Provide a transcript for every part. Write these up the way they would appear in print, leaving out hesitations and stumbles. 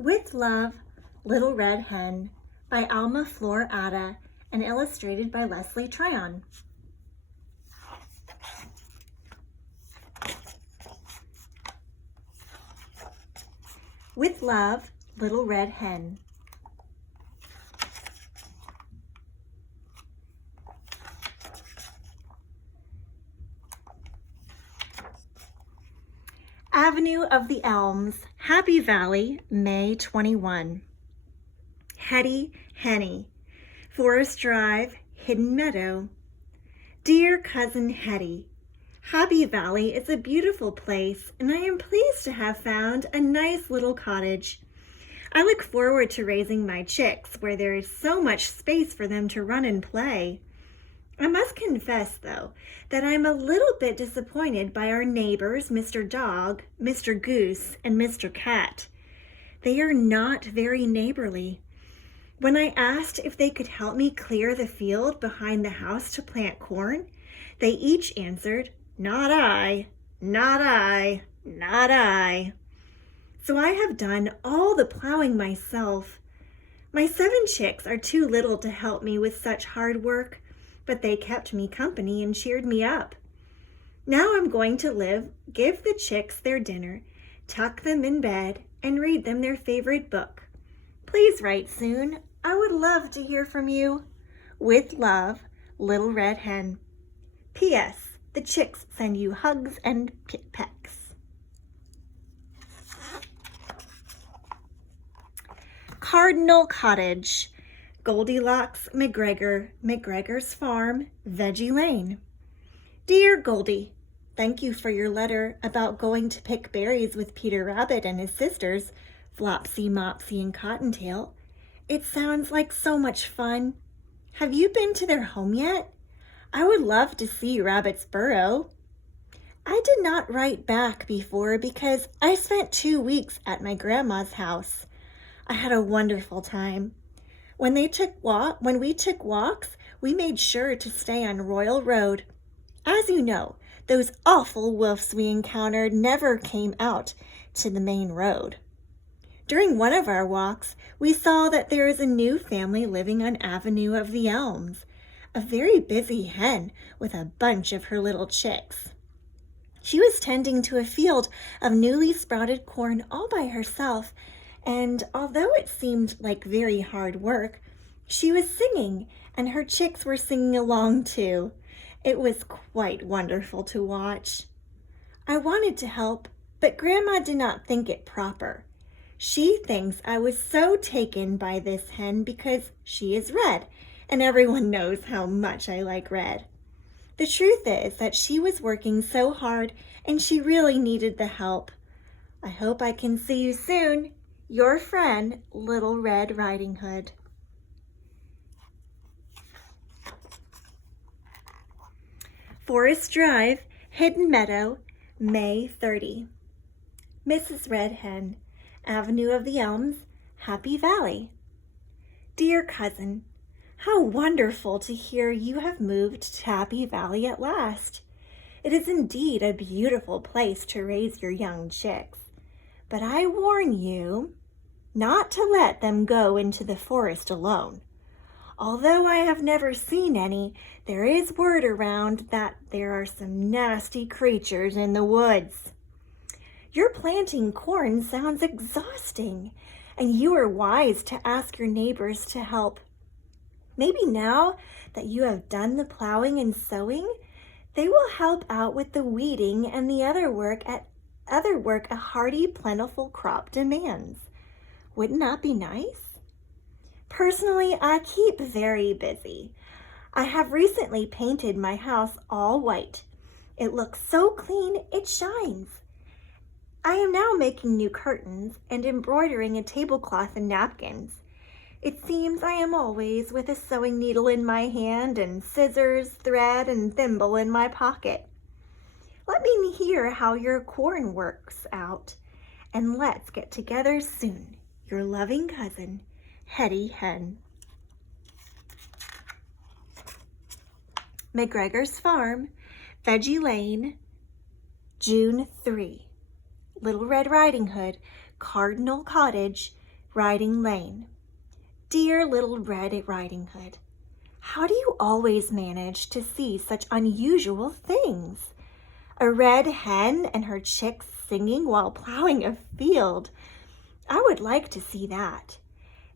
With Love, Little Red Hen by Alma, Flor, and illustrated by Tryon. With Love, Little Red Hen. Avenue of the Elms, Happy Valley, May 21. Hetty, Henny, Forest Drive, Hidden Meadow. Dear Cousin Hetty, Happy Valley is a beautiful place, and I am pleased to have found a nice little cottage. I look forward to raising my chicks where there is so much space for them to run and play. I must confess, though, that I'm a little bit disappointed by our neighbors, Mr. Dog, Mr. Goose, and Mr. Cat. They are not very neighborly. When I asked if they could help me clear the field behind the house to plant corn, they each answered, "Not I, not I, not I." So I have done all the plowing myself. My 7 chicks are too little to help me with such hard work, but they kept me company and cheered me up. Now I'm going to give the chicks their dinner, tuck them in bed, and read them their favorite book. Please write soon. I would love to hear from you. With love, Little Red Hen. P.S. The chicks send you hugs and pecks. Cardinal Cottage, Goldilocks, McGregor's Farm, Veggie Lane. Dear Goldie, thank you for your letter about going to pick berries with Peter Rabbit and his sisters, Flopsy, Mopsy, and Cottontail. It sounds like so much fun. Have you been to their home yet? I would love to see Rabbit's burrow. I did not write back before because I spent 2 weeks at my grandma's house. I had a wonderful time. When we took walks, we made sure to stay on Royal Road. As you know, those awful wolves we encountered never came out to the main road. During one of our walks, we saw that there is a new family living on Avenue of the Elms, a very busy hen with a bunch of her little chicks. She was tending to a field of newly sprouted corn all by herself, and although it seemed like very hard work, she was singing, and her chicks were singing along too. It was quite wonderful to watch. I wanted to help, but Grandma did not think it proper. She thinks I was so taken by this hen because she is red, and everyone knows how much I like red. The truth is that she was working so hard, and she really needed the help. I hope I can see you soon. Your friend, Little Red Riding Hood. Forest Drive, Hidden Meadow, May 30. Mrs. Red Hen, Avenue of the Elms, Happy Valley. Dear Cousin, how wonderful to hear you have moved to Happy Valley at last. It is indeed a beautiful place to raise your young chicks. But I warn you not to let them go into the forest alone. Although I have never seen any, there is word around that there are some nasty creatures in the woods. Your planting corn sounds exhausting, and you are wise to ask your neighbors to help. Maybe now that you have done the plowing and sowing, they will help out with the weeding and the other work a hardy, plentiful crop demands. Wouldn't that be nice? Personally, I keep very busy. I have recently painted my house all white. It looks so clean, it shines. I am now making new curtains and embroidering a tablecloth and napkins. It seems I am always with a sewing needle in my hand and scissors, thread, and thimble in my pocket. Let me hear how your corn works out, and let's get together soon. Your loving cousin, Hetty Hen. McGregor's Farm, Veggie Lane, June 3. Little Red Riding Hood, Cardinal Cottage, Riding Lane. Dear Little Red Riding Hood, how do you always manage to see such unusual things? A red hen and her chicks singing while plowing a field. I would like to see that.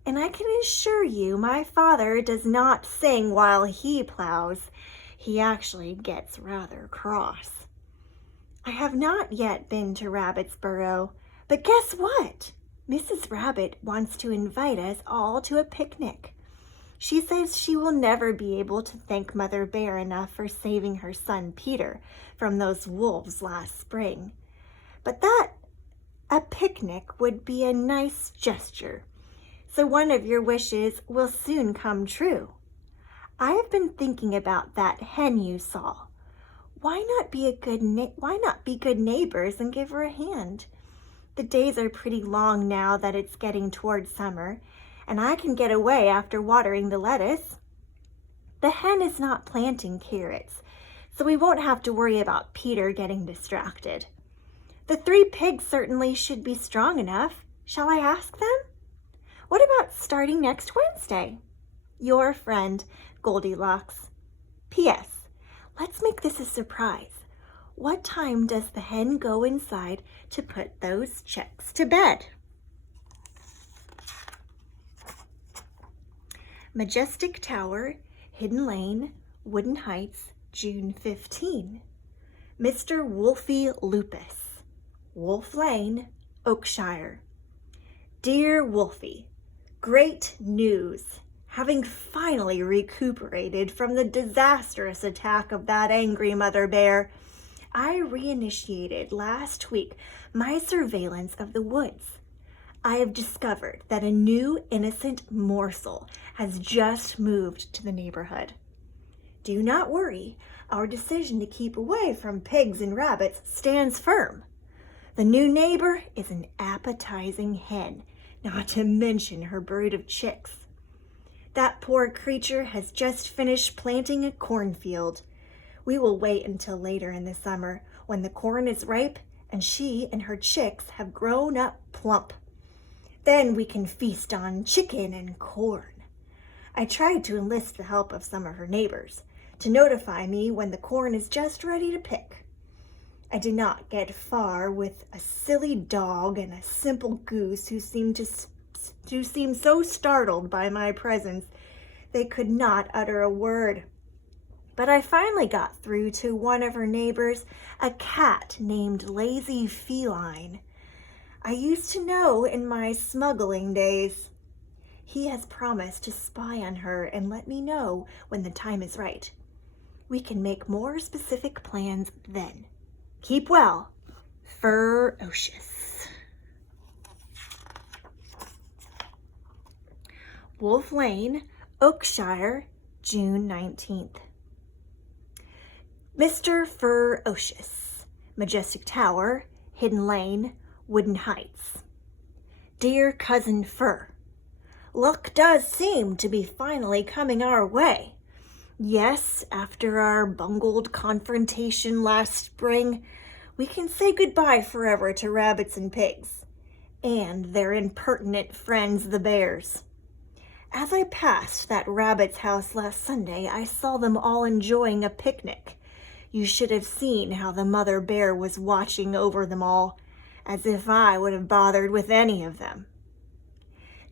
And I can assure you my father does not sing while he plows. He actually gets rather cross. I have not yet been to Rabbit's burrow, but guess what? Mrs. Rabbit wants to invite us all to a picnic. She says she will never be able to thank Mother Bear enough for saving her son Peter from those wolves last spring. But that a picnic would be a nice gesture, so one of your wishes will soon come true. I have been thinking about that hen you saw. Why not be good neighbors and give her a hand? The days are pretty long now that it's getting toward summer, and I can get away after watering the lettuce. The hen is not planting carrots, so we won't have to worry about Peter getting distracted. The 3 pigs certainly should be strong enough. Shall I ask them? What about starting next Wednesday? Your friend, Goldilocks. P.S. Let's make this a surprise. What time does the hen go inside to put those chicks to bed? Majestic Tower, Hidden Lane, Wooden Heights, June 15. Mr. Wolfy Lupus, Wolf Lane, Oakshire. Dear Wolfy, great news! Having finally recuperated from the disastrous attack of that angry Mother Bear, I reinitiated last week my surveillance of the woods. I have discovered that a new innocent morsel has just moved to the neighborhood. Do not worry, our decision to keep away from pigs and rabbits stands firm. The new neighbor is an appetizing hen, not to mention her brood of chicks. That poor creature has just finished planting a cornfield. We will wait until later in the summer when the corn is ripe and she and her chicks have grown up plump. Then we can feast on chicken and corn. I tried to enlist the help of some of her neighbors to notify me when the corn is just ready to pick. I did not get far with a silly dog and a simple goose who seemed so startled by my presence they could not utter a word. But I finally got through to one of her neighbors, a cat named Lazy Feline. I used to know in my smuggling days. He has promised to spy on her and let me know when the time is right. We can make more specific plans then. Keep well, Ferocious. Wolf Lane, Oakshire, June 19th. Mr. Ferocious, Majestic Tower, Hidden Lane, Wooden Heights. Dear Cousin Fur, luck does seem to be finally coming our way. Yes, after our bungled confrontation last spring, we can say goodbye forever to rabbits and pigs, and their impertinent friends the bears. As I passed that rabbit's house last Sunday, I saw them all enjoying a picnic. You should have seen how the mother bear was watching over them all, as if I would have bothered with any of them.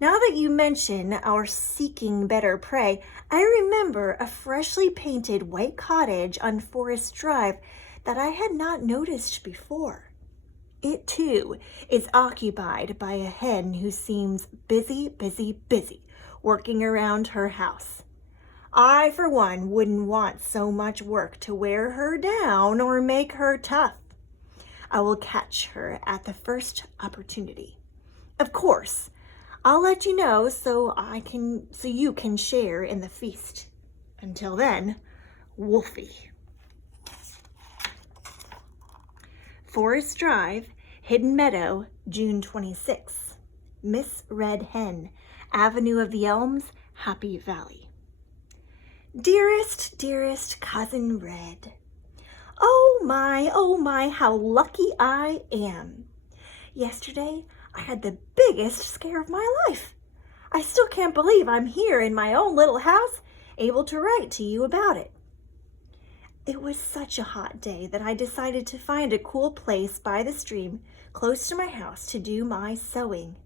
Now that you mention our seeking better prey, I remember a freshly painted white cottage on Forest Drive that I had not noticed before. It, too, is occupied by a hen who seems busy, working around her house. I, for one, wouldn't want so much work to wear her down or make her tough. I will catch her at the first opportunity. Of course, I'll let you know so you can share in the feast. Until then, Wolfy. Forest Drive, Hidden Meadow, June 26th. Miss Red Hen, Avenue of the Elms, Happy Valley. Dearest Cousin Red. Oh my, how lucky I am. Yesterday, I had the biggest scare of my life. I still can't believe I'm here in my own little house, able to write to you about it. It was such a hot day that I decided to find a cool place by the stream close to my house to do my sewing.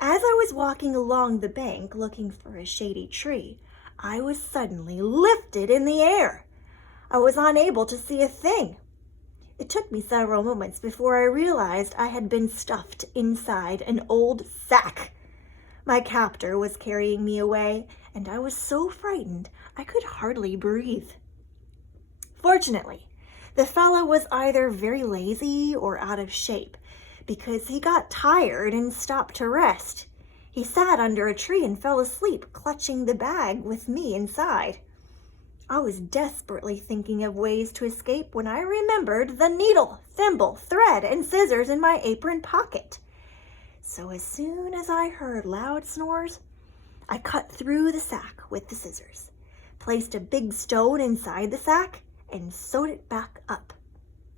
As I was walking along the bank looking for a shady tree, I was suddenly lifted in the air. I was unable to see a thing. It took me several moments before I realized I had been stuffed inside an old sack. My captor was carrying me away, and I was so frightened I could hardly breathe. Fortunately, the fellow was either very lazy or out of shape, because he got tired and stopped to rest. He sat under a tree and fell asleep, clutching the bag with me inside. I was desperately thinking of ways to escape when I remembered the needle, thimble, thread, and scissors in my apron pocket. So as soon as I heard loud snores, I cut through the sack with the scissors, placed a big stone inside the sack, and sewed it back up.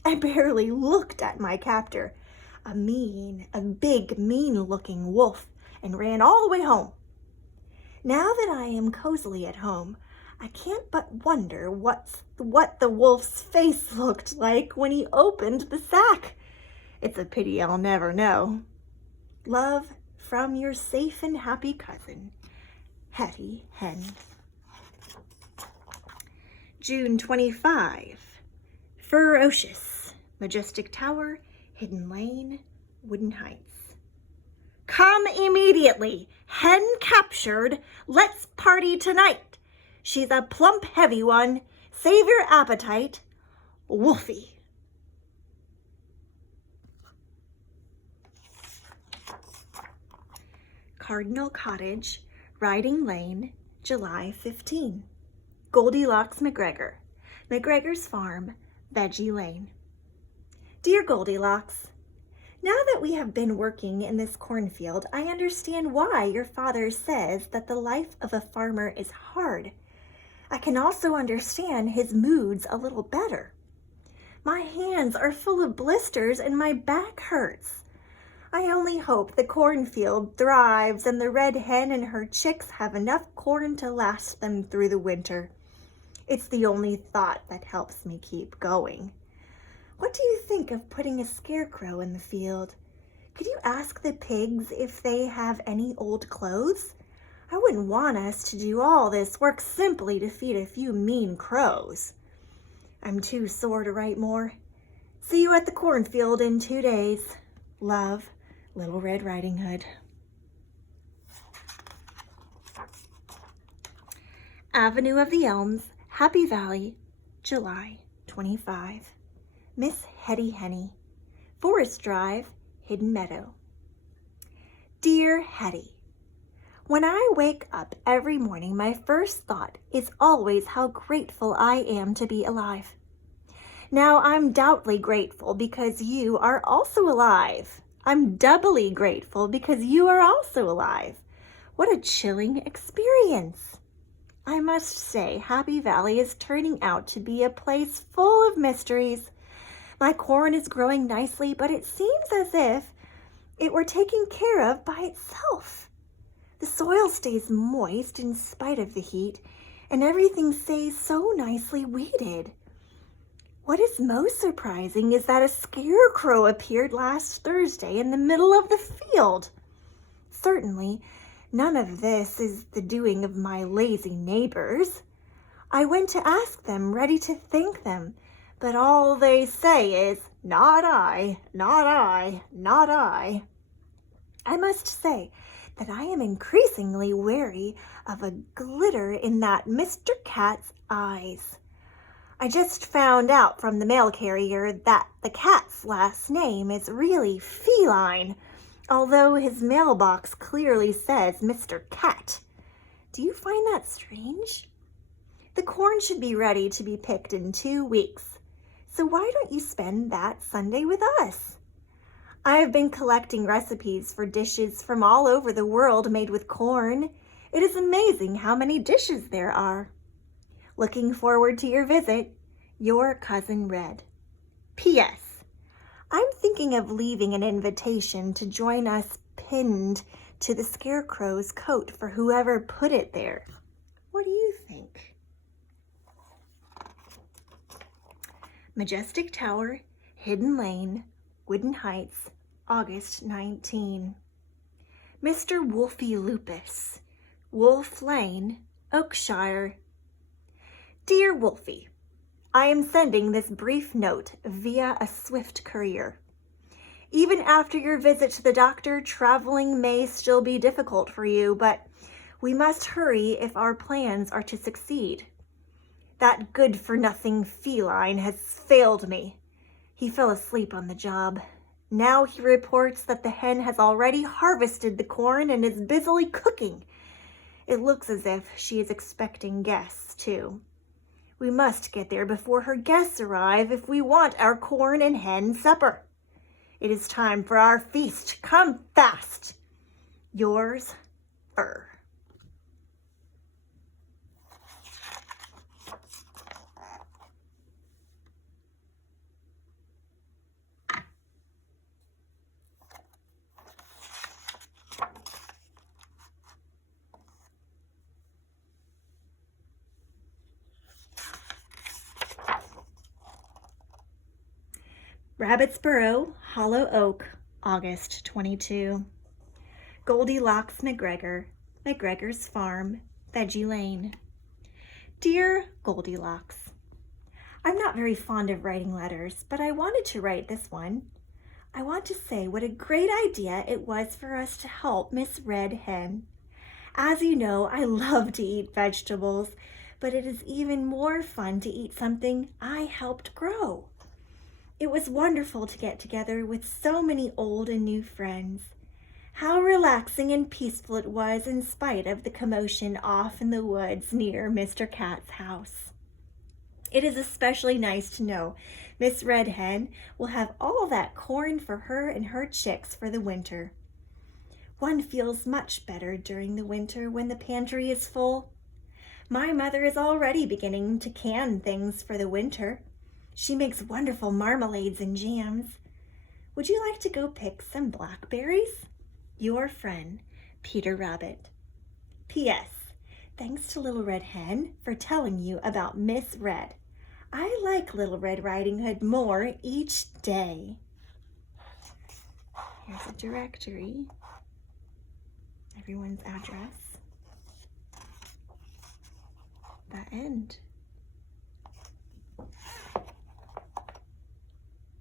I barely looked at my captor, a big, mean-looking wolf, and ran all the way home. Now that I am cozily at home, I can't but wonder what the wolf's face looked like when he opened the sack. It's a pity I'll never know. Love from your safe and happy cousin, Hetty Hen. June 25. Ferocious. Majestic Tower, Hidden Lane, Wooden Heights. Come immediately. Hen captured. Let's party tonight. She's a plump, heavy one. Save your appetite. Wolfy. Cardinal Cottage, Riding Lane, July 15. Goldilocks McGregor, McGregor's Farm, Veggie Lane. Dear Goldilocks, now that we have been working in this cornfield, I understand why your father says that the life of a farmer is hard. I can also understand his moods a little better. My hands are full of blisters and my back hurts. I only hope the cornfield thrives and the red hen and her chicks have enough corn to last them through the winter. It's the only thought that helps me keep going. What do you think of putting a scarecrow in the field? Could you ask the pigs if they have any old clothes? I wouldn't want us to do all this work simply to feed a few mean crows. I'm too sore to write more. See you at the cornfield in 2 days. Love, Little Red Riding Hood. Avenue of the Elms, Happy Valley, July 25. Miss Hetty Henny, Forest Drive, Hidden Meadow. Dear Hetty, when I wake up every morning, my first thought is always how grateful I am to be alive. Now I'm doubly grateful because you are also alive. I'm doubly grateful because you are also alive. What a chilling experience. I must say, Happy Valley is turning out to be a place full of mysteries. My corn is growing nicely, but it seems as if it were taken care of by itself. The soil stays moist in spite of the heat, and everything stays so nicely weeded. What is most surprising is that a scarecrow appeared last Thursday in the middle of the field. Certainly, none of this is the doing of my lazy neighbors. I went to ask them, ready to thank them, but all they say is, "Not I, not I, not I." I must say that I am increasingly wary of a glitter in that Mr. Cat's eyes. I just found out from the mail carrier that the cat's last name is really feline, although his mailbox clearly says Mr. Cat. Do you find that strange? The corn should be ready to be picked in 2 weeks, so why don't you spend that Sunday with us? I have been collecting recipes for dishes from all over the world made with corn. It is amazing how many dishes there are. Looking forward to your visit. Your Cousin Red. P.S. I'm thinking of leaving an invitation to join us pinned to the scarecrow's coat for whoever put it there. What do you think? Majestic Tower, Hidden Lane, Wooden Heights, August 19. Mr. Wolfy Lupus, Wolf Lane, Oakshire. Dear Wolfy, I am sending this brief note via a swift courier. Even after your visit to the doctor, traveling may still be difficult for you, but we must hurry if our plans are to succeed. That good-for-nothing feline has failed me. He fell asleep on the job. Now he reports that the hen has already harvested the corn and is busily cooking. It looks as if she is expecting guests, too. We must get there before her guests arrive if we want our corn and hen supper. It is time for our feast. Come fast. Yours, Flor. Rabbit's Burrow, Hollow Oak, August 22. Goldilocks McGregor, McGregor's Farm, Veggie Lane. Dear Goldilocks, I'm not very fond of writing letters, but I wanted to write this one. I want to say what a great idea it was for us to help Miss Red Hen. As you know, I love to eat vegetables, but it is even more fun to eat something I helped grow. It was wonderful to get together with so many old and new friends. How relaxing and peaceful it was in spite of the commotion off in the woods near Mr. Cat's house. It is especially nice to know Miss Red Hen will have all that corn for her and her chicks for the winter. One feels much better during the winter when the pantry is full. My mother is already beginning to can things for the winter. She makes wonderful marmalades and jams. Would you like to go pick some blackberries? Your friend, Peter Rabbit. P.S. Thanks to Little Red Hen for telling you about Miss Red. I like Little Red Riding Hood more each day. Here's a directory. Everyone's address. The end.